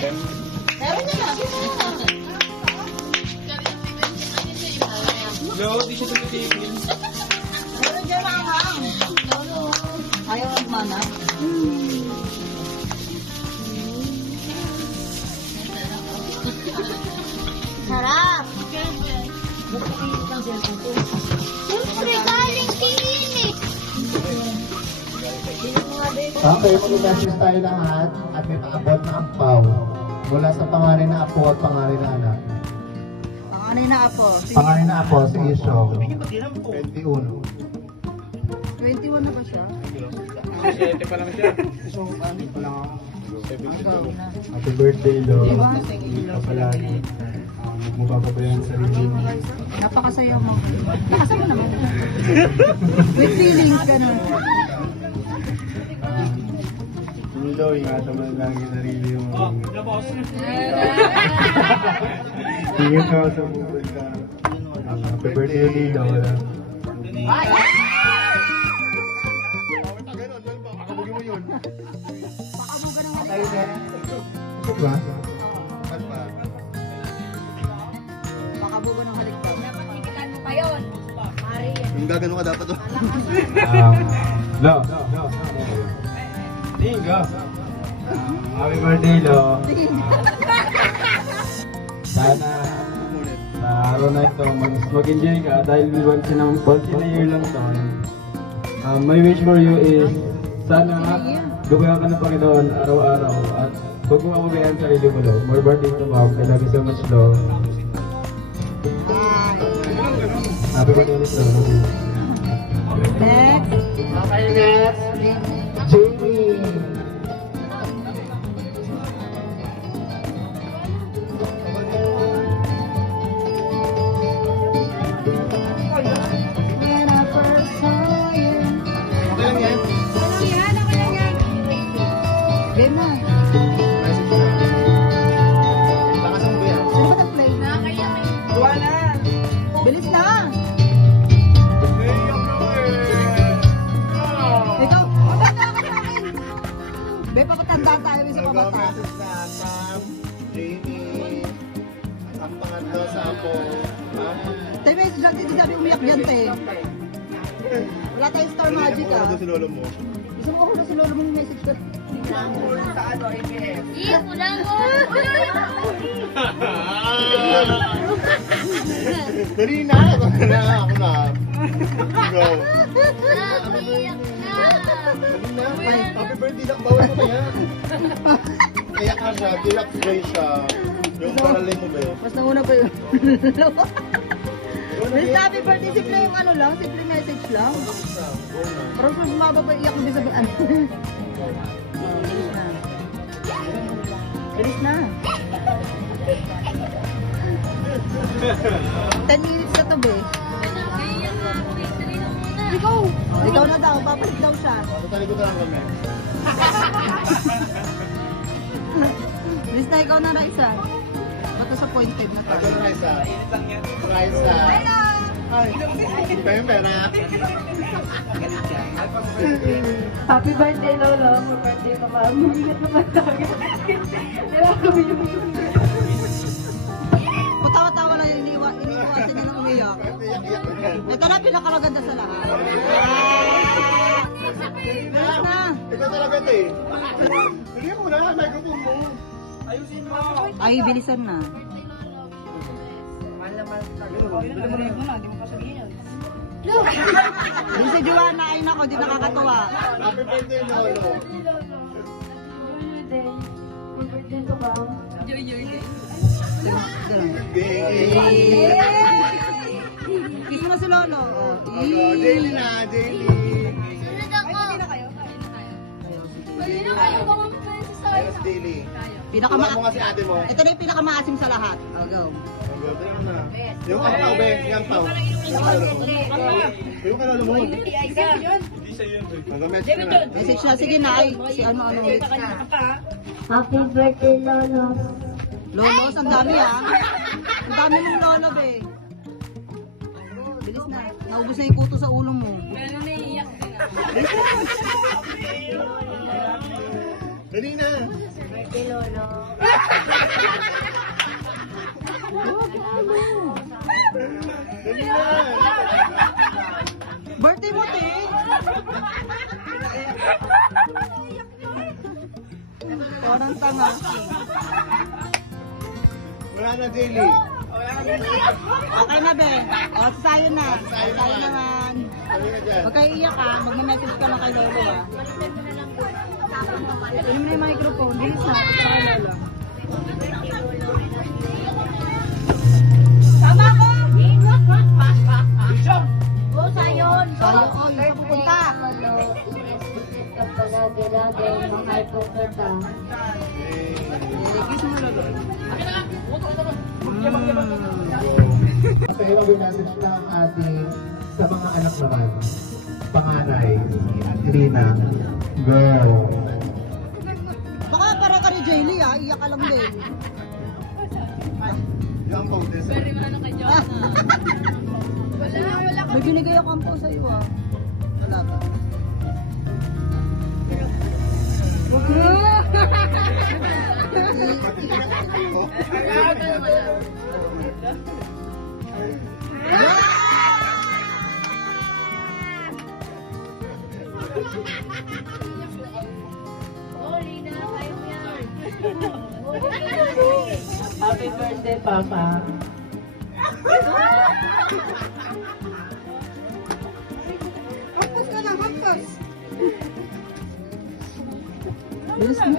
Meron na. No, di siya tumitigil. Meron dyan ang ayaw magmanap. Sarap! Siyempre, galing kinis! Okay, mag-message tayo lahat at may paabot na ampaw mula sa pangalan na apo at pangalan na anak. Panganay na apo. Pangalan na apo, si Isyong. 21. 21 na ba siya? 7 pa lang siya. Happy birthday, Lo. Kapalagi. Magpapabayan sa sarili mo. Napakasayaw mo. Nakasama naman. With feelings, gano'n. Lo, ingatan mo lagi sarili mo. Tingin ka sa buwan ka. Happy birthday, Lilo. Pakabuga ng Tayo halika. na. Ito ba? Pakabuga ng halika. Yung gagano ka dapat to. Lo. Tingo. Happy birthday, Lo. Sana sa araw na ito, mag-enjoy ka dahil once in a year lang ito. My wish for you is sana gabayan ka ng Panginoon araw-araw at huwag mo kapabayaan sa sarili mo, Lo. More birthday to Mom. I love you so much, Lo. Happy birthday, Lo. Next. Okay, next. Jamie. When I first saw you. Game na. Sino ba nag-play? Bilis na. Ikaw, mabata ka sa akin. Be, papatanda tayo sa kabata. Jamie, ang pangatlo sa ako. Tayo, may estudyante, hindi sabi umiyak dyan, te. Wala tayong star magic, ah. Si lolo mo. Gusto mo ako na si Lolo mo yung message ko. Dali na, ako na. Go. Dali na. Happy birthday lang, bawal mo na yan. Kaya ka siya, tiyak siya. Yung paralin mo ba yun? Mas nauna pa yun. Basta happy birthday, simple yung ano lang, simple message lang. Parang mas bumaba pa iyak mo din sa ano. Oh, bilis na. Bilis na. 10 minutes na to, be. Ikaw na daw, papalit daw siya. Tatali ko lang kami. Bilis na, ikaw na, Raisa. Ba't disappointed na Ako tayo? na Raisa. Raisa. Ay, iba yung pera. Happy birthday, Lolo. Happy birthday, Mama. Mabigat naman tayo. Kailangan kami yung Patawa-tawa lang yung iniiwasan niya ng umiyak. Ito na, pinakamaganda sa lahat. Bilis na. Ikaw talaga ito eh. Hindi mo na, microphone mo. Ay, bilisan na. Yung si Joanna, ay nako, di nakakatuwa. Happy birthday, Lolo. Happy birthday to Mom. Kiss mo si Lolo. Daily na, daily. Yes, daily. Pinakama Tuwa mo nga si ate mo. Ito na yung pinakamaasim sa lahat. Oh, go. Yung kapataw, be. Yung pao. Yung kalolo mo. Mag-message ka na. Message na, sige na. Ay, si ano ulit. Happy birthday, Lolo. Lolos, ang dami ah. Ang dami mong lolo, be. Bilis na. Naubos na yung kuto sa ulo mo. Dali na. Kay Lolo. Dali na. Birthday mo, te. Parang tanga. Wala na, Jaylee. Okay na, be. O, sayo na. Sayo naman. Dali na dyan. Huwag kayo iyak ha. Mag-message ka na kay Lolo ha. Inom na yung microphone. Bilis na. Huwag kay Lolo. Tama ko! Oo, sayon. Sayo ko. Yung pupunta. Ka palagi-lagi, mahal ko kita. Kiss mo Lolo. Pero message na ang ating sa mga anak naman. Panganay, si Atrina. Go! Baka para ka ni Jaylee ha. Iyak ka lang din. Yung bonus. May binigay ako ang po sa iyo ah. Wala ba? Happy birthday, Papa. Hampas ka na, hampas! Bilis mo.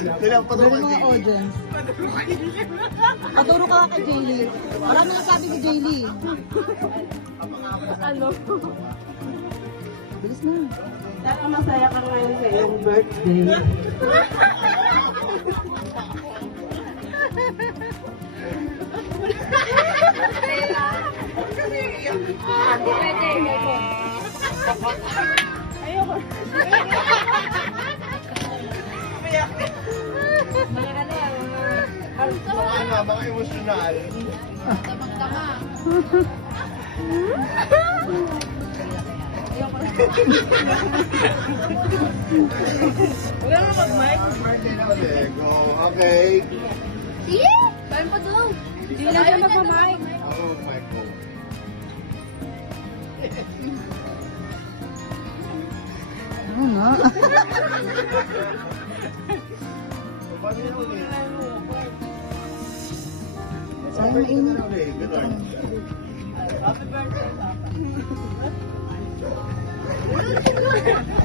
Dali ang Dali patulungan, mga Jaylee. audience. Paturo ka kay Jaylee. Marami na sabi si Jaylee. Ano? Bilis na. Sana masaya ka ngayon sa iyong birthday. Mga emosyonal. Birthday na ulit. Go. Okay. Hindi na siya magmamay. Oh, Michael. Ano nga? Paano yan ulit? Sayang na init. Ulit. Ganun.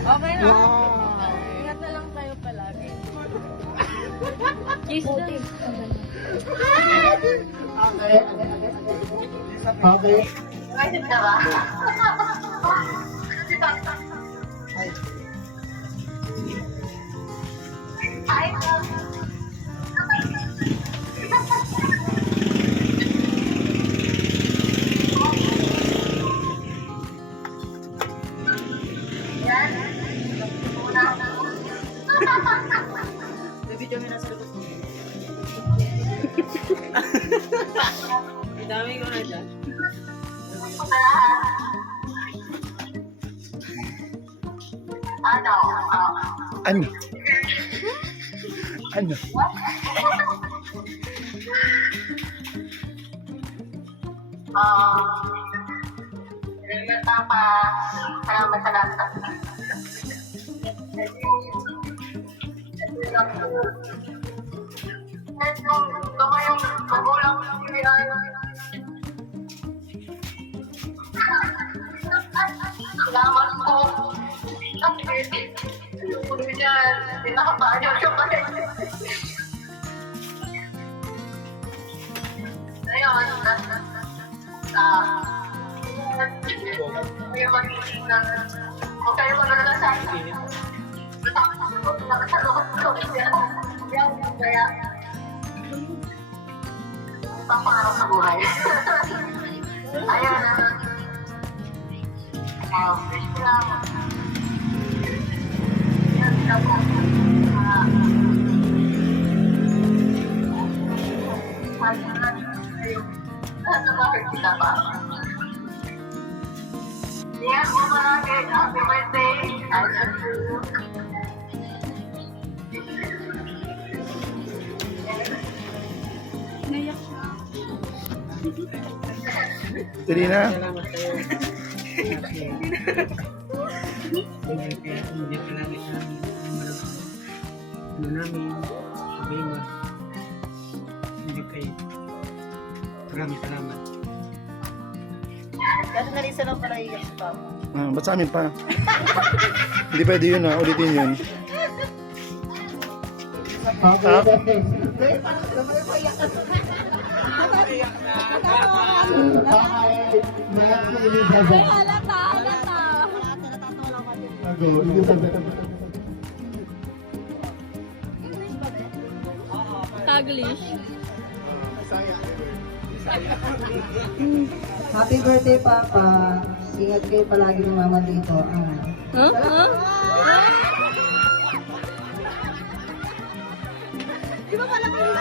Okay na. Wow. Ingat na lang tayo palagi. Kiss na. Okay. Ano? Ano? Salamat sa lahat. Gusto yung magulang ng pilihan. Salamat po. Yung puno niyan, pinakabayo siya pa rin. Ayun, yung magiging na, huwag kayo magulala sa akin. Kaya, pang-pangarap sa buhay. Ayun, wish ko lang. Yan, ako. Ano bakit kita ba? Yes, mo palagi. Happy birthday. I love you. Trina. Salamat kayo. Kaya hindi pa namin ano namin sabihin mo. Hindi kayo. Maraming salamat. Kasi nalisa lang pala iyak si Papa. Ba't sa amin pa? Hindi pwede yun ha, ulitin yun. Okay, Halata. Taglish. Happy birthday, Papa. Ingat kayo palagi ng mama dito. Di ba pala kayo?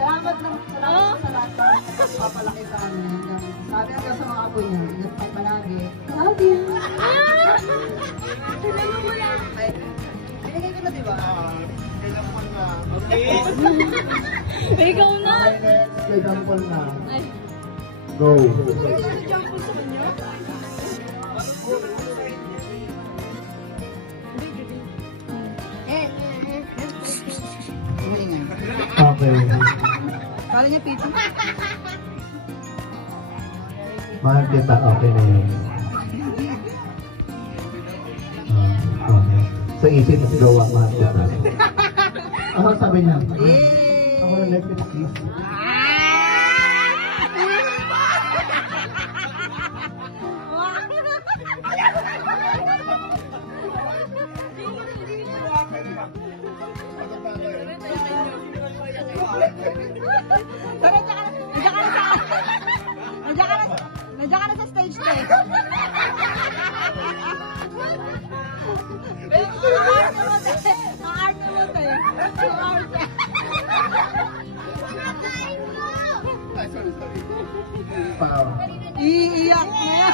Salamat sa lahat ng papalaki sa amin. Sabi hanggang sa mga apo niya, ingat kayo palagi. Love you. Ay, binigay ko na, di ba? Ikaw na. Kay Dampol na. Ay. Go. Okay. Kala niya pito. Mahal kita, okay na yun. Okay. Sa isip mo gawa, mahal kita. Ano sabi niya? Ako na like it, please. Nandiyan ka na sa stage 10. Wow. Iiyak na yan.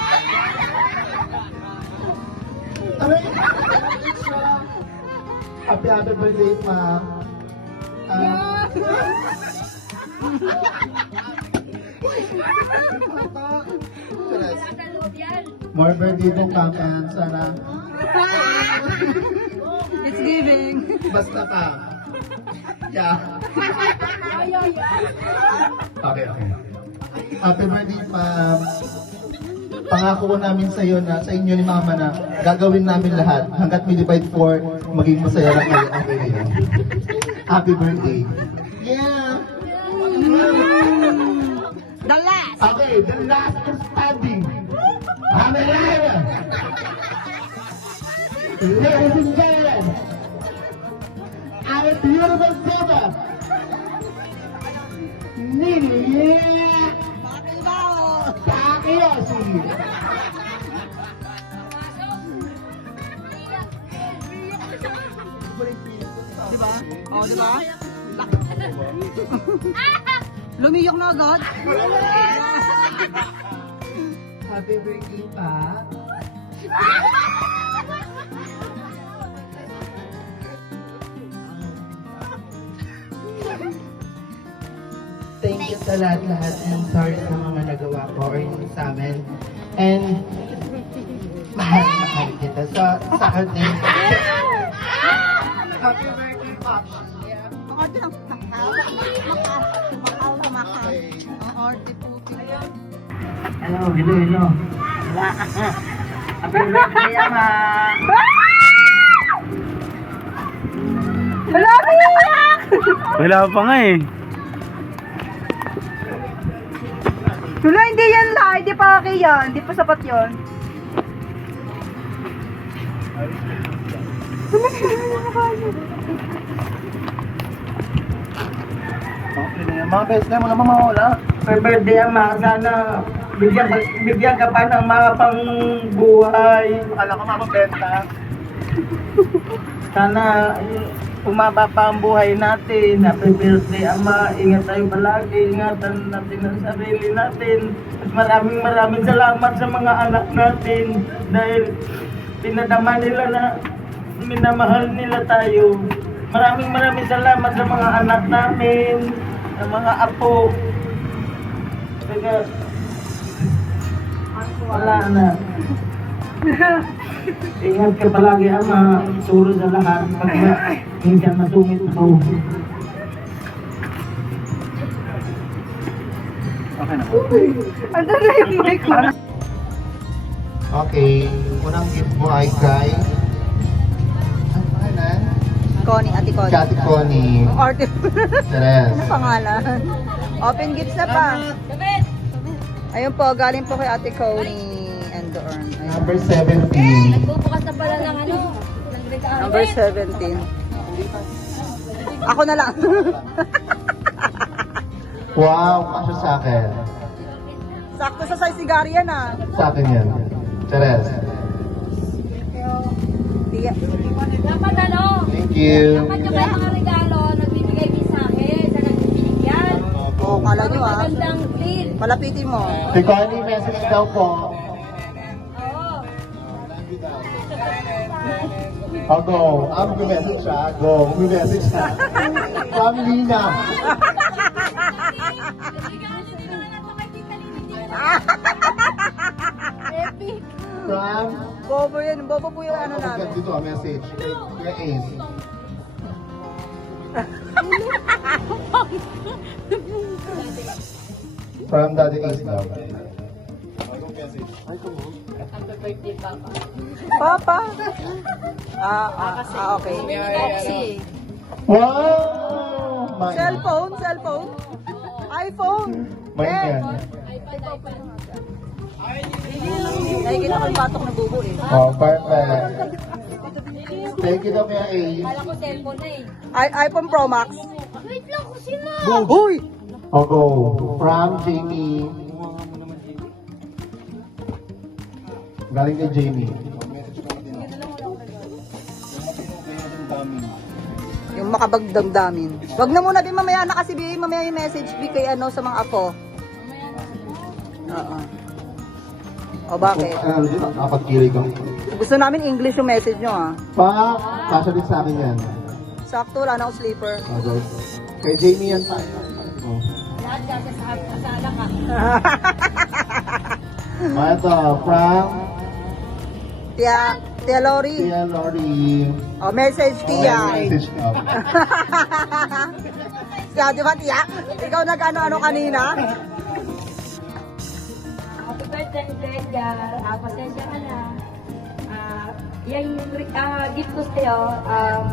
Happy birthday, ma'am. More birthday kong kampaan. Sana It's giving. basta ka. Yeah. Okay. Happy birthday, ma'am. Pangako ko namin sa iyo na sa inyo ni Mama na gagawin namin lahat hanggat may divide 4 maging masaya lang kayo. Okay na yun. Happy birthday. Yeah. The last. Okay, the last is standing. Hallelujah. Ladies and gentlemen, our beautiful sister, Nini Takeyoshi. Diba? Oh, diba? Lumiyok na agad. Happy birthday pa. Thank you sa lahat-lahat ng sorry sa mga nagawa ko or yung sa amin. And mahal kita sa atin. Happy birthday, Pops. Ang arte ng makal. Ang arte po. Hello. Happy birthday, Ama. Wala pa nga eh. Tula, hindi yan la. Hindi pa okay yan. Hindi pa sapat yun. Mga best na mo naman mawala. Happy birthday, Ama. Sana bigyan ka pa ng mga pangbuhay. Alam ko mababenta. Sana umaba pa ang buhay natin. Happy birthday, Ama. Ingat tayo palagi. Ingatan natin ang sarili natin. At maraming salamat sa mga anak natin. Dahil pinadama nila na minamahal nila tayo. Maraming salamat sa mga anak namin, sa mga apo. Kaya, wala na. Ingat ka palagi, Ama. Suro sa lahat. Pag minsan masungit mo. Okay na po. Ano na yung mic ko? Okay, unang gift mo ay kay... Ano pangalan? Connie, Ate Connie. Kati Connie. Ang arte. Teres. Ano pangalan? Open gifts na pa. Ayun po, galing po kay Ate Connie and Dorn. Ayun. Number 17. Bukas na pala ng ano? Number 17. Ako na lang. Wow, kasya sa akin. Sakto sa size cigar yan ah. Sa akin yan. Teres. Tiya. Dapat ano? Thank you. Dapat yung may mga regalo, nagbibigay din sa akin, sa nagbibigyan. Oo, kala nyo ah. Magandang clean. Malapitin mo. Si Connie, message daw po. Oo. Oh, go. Mag-message siya. Go. Mag-message siya. From Lina. Epic. From... Bobo yun. Bobo po yung ano namin. Dito, message. Kuya Ace. From Daddy Ace daw. Papa. Okay. Wow! Mine. Cellphone. iPhone. Mine yan. Nakikita ko yung batok na bubo eh. Oh, perfect. Thank you daw, Kuya Ace. Kala ko cellphone na eh. iPhone Pro Max. Wait lang ko sila. Uy! Oh, go. From Jamie. Galing kay Jamie. Yung makabagdamdamin. Wag na muna, din mamaya na kasi mamaya yung message kay ano sa mga apo. Oo. O bakit? Ano din, nakapagkilig ako. Gusto namin English yung message nyo ah. Pa, kasya din sa akin yan. Sakto, wala na akong sleeper. Oh, go. Kay Jamie yan pa. Oh. Lahat kasi sa kasala ka. Ito, from Tia Lori. Tia Lori. O, message Tia. Message ka. Siya, di ba Tia? Ikaw nag-ano-ano kanina? Happy birthday, Edgar. Pasensya ka na. Yung gift ko sa'yo,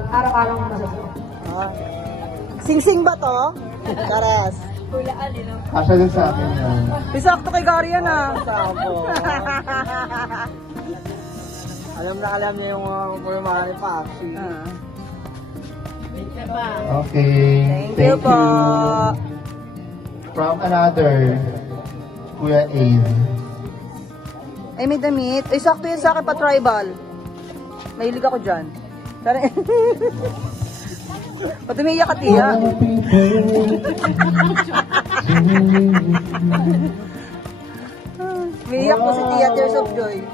araw-araw mo masusunod. Sing-sing ba to? Kares. Hulaan, you know. Kasya din sa akin yan. Isakto kay Gary yan ah. Sabo. Alam niya yung mga ni Paxi. Okay. Thank you po. From another, Kuya Ace. Ay, may damit. Ay, sakto yan sa akin pa tribal. Mahilig ako dyan. Tara. Pati may iyak ka, Tia. May iyak po si Tia, Tears of Joy.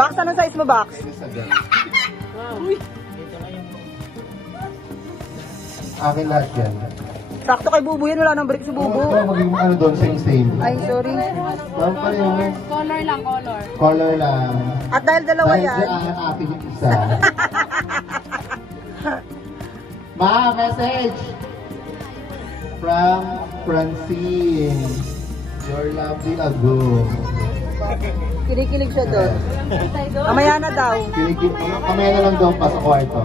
Box, anong size mo, Box? Akin lahat yan. Sakto kay Bubu yan, wala nang break si Bubu. Ito, maging ano doon, same. Ay, sorry. Parang pa yung Color lang, color. color lang. At dahil dalawa Dahil yan, dyan, akin yung isa. Ma, message! From Francine. Your lovely ago. kinikilig siya doon. Mamaya na daw. Kamaya na lang doon pa sa kwarto.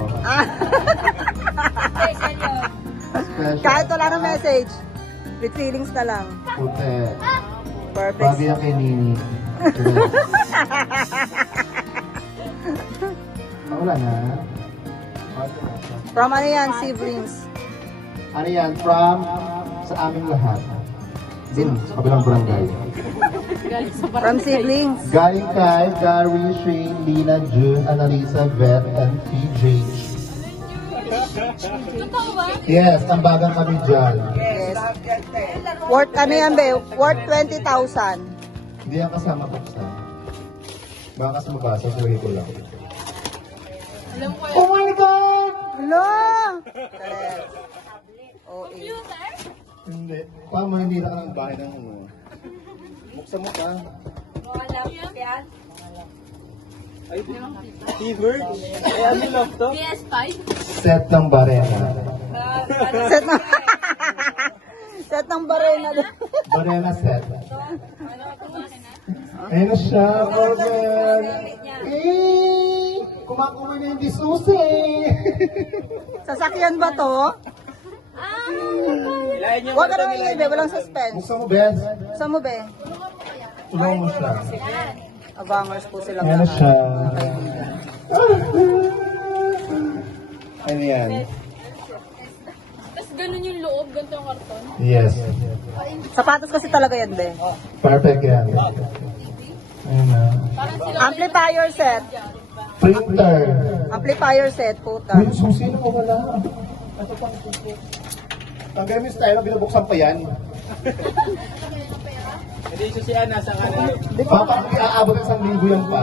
Special. Kahit wala ng message, with feelings na lang. Puti. Perfect. Bagay ang kay Nini. Wala na. From ano yan, siblings. Ano yan? From sa aming lahat. Dun, sa kabilang barangay. From siblings. Galing kay Gary, Shane, Lina, June, Annalisa, Vet, and PJ. Yes, tambagan kami dyan. Yes. Worth, ano yan, be? Worth 20,000. Hindi yan kasama ko sa. Baka kasi mabasa, sorry ko lang. Oh my God! Hello! Correct. OA. Hindi. Paano mo hindi na ang bahay ng ano? Buksan mo ka. Mga laptop yan. T-Birds? Eh, ano laptop? PS5? Set ng barena. Set ng... Set ng barena. Barena set. Ayun na siya, Robert. Eh! Kumakuha na yung disusi. Sasakyan ba to? Ilayin niyo Huwag ka naman ingay, be. Walang suspense. Buksan mo, Bes. Saan mo, be? Tulungan mo siya. Abangers po sila. Ayun na siya. Ano yan? Tapos ganun yung loob, ganito ang karton. Yes. Sapatos kasi talaga yan, be. Perfect yan. Ayun na. Amplifier set. Printer. Amplifier set, puta. Uy, susi na wala. Tanggalin mo yung style, binubuksan pa yan. Hindi siya siya, nasa kanan. Papa, aabot ng 1,000 yan pa.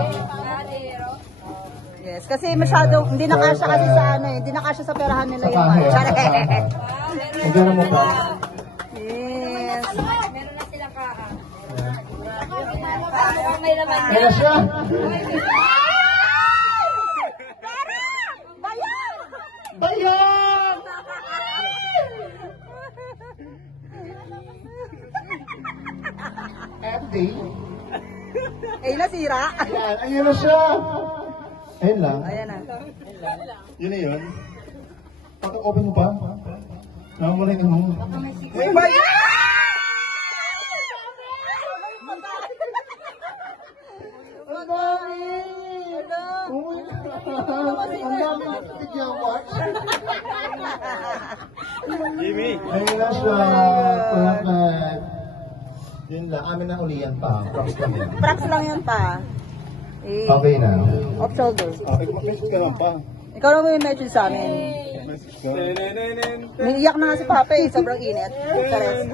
Yes, kasi masyado, hindi na kasya kasi sa ano eh. Hindi na kasya sa perahan nila Sa yung kahe. ano. Ang gano'n mo pa. Yes. Meron na silang kaa. Mukhang may laman Ayun na siya. Bayan! FD. Eh, nasira. Ayan, ayun na siya. Ayun lang. Ayan na. Yun na yun. Pag-open mo pa. Naman mo na yung ano. May bayan! Ang dami! Oh my God! Ang dami ng bigyan watch. Jimmy. Ayun na siya. Perfect. Yun lang. Amin na uliyan pa. Props lang yan. Props lang yan pa. Eh, Okay na. off shoulder. Okay, mag-message ka lang pa. Ikaw naman yung message sa amin. Message ka. Umiiyak na nga si Papa eh. Sobrang init. Kares.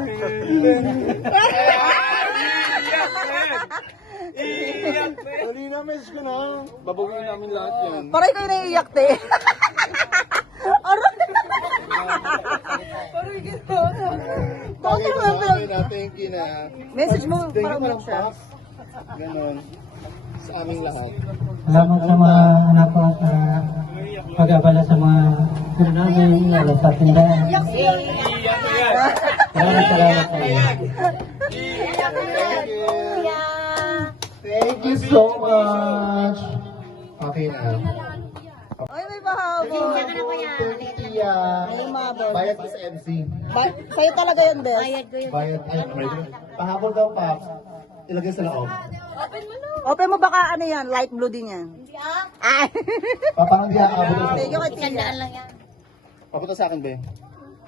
Dali na, message ko na. Babawin namin lahat yan. Parang ikaw yung naiiyak, te. Aray! Bagay ko sa amin na, thank you na. Message mo, Thank you parang pa umiyak lang, siya. Pops. Ganon. Sa aming lahat. Salamat sa mga anak ko sa pag-abala sa mga ano namin, lalo sa tindahan. Salamat sa iyo. Thank you so much. Okay na. Ay, may pahabol. Tia. Bayad ko sa MC. Sa'yo talaga yun, Bes. Bayad. Ay, pahabol daw, Pops. Ilagay sa loob. Open mo baka ano yan, light blue din yan. Ay! Parang di aabot. Thank you kay Tia. Papunta sa akin, Be.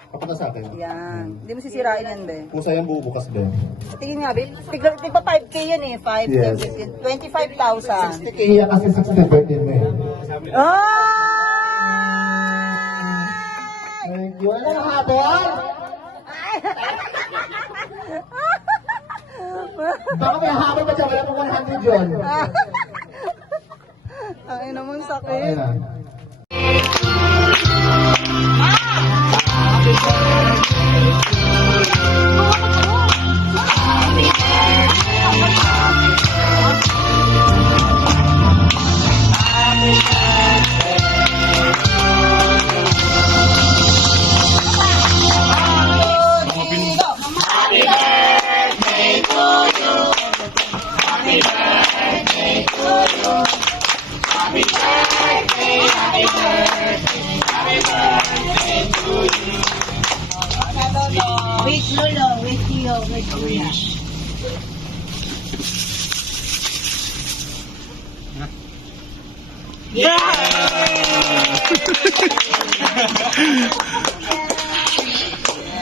Papunta sa akin. Yan. Hindi mo sisirain yan, Be. Pusa yan bubukas, Be. Tingin nga, Be. Tigpa 5K yan eh. 5, Yes. 10, 15, 25,000. 60K yan kasi 60 birthday mo eh. Ay! Thank you. Ano ang habol? Baka may habol pa dyan. Wala pong 100 yun. Ang ina mong Okay sakit. na.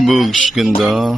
Bugs, ganda.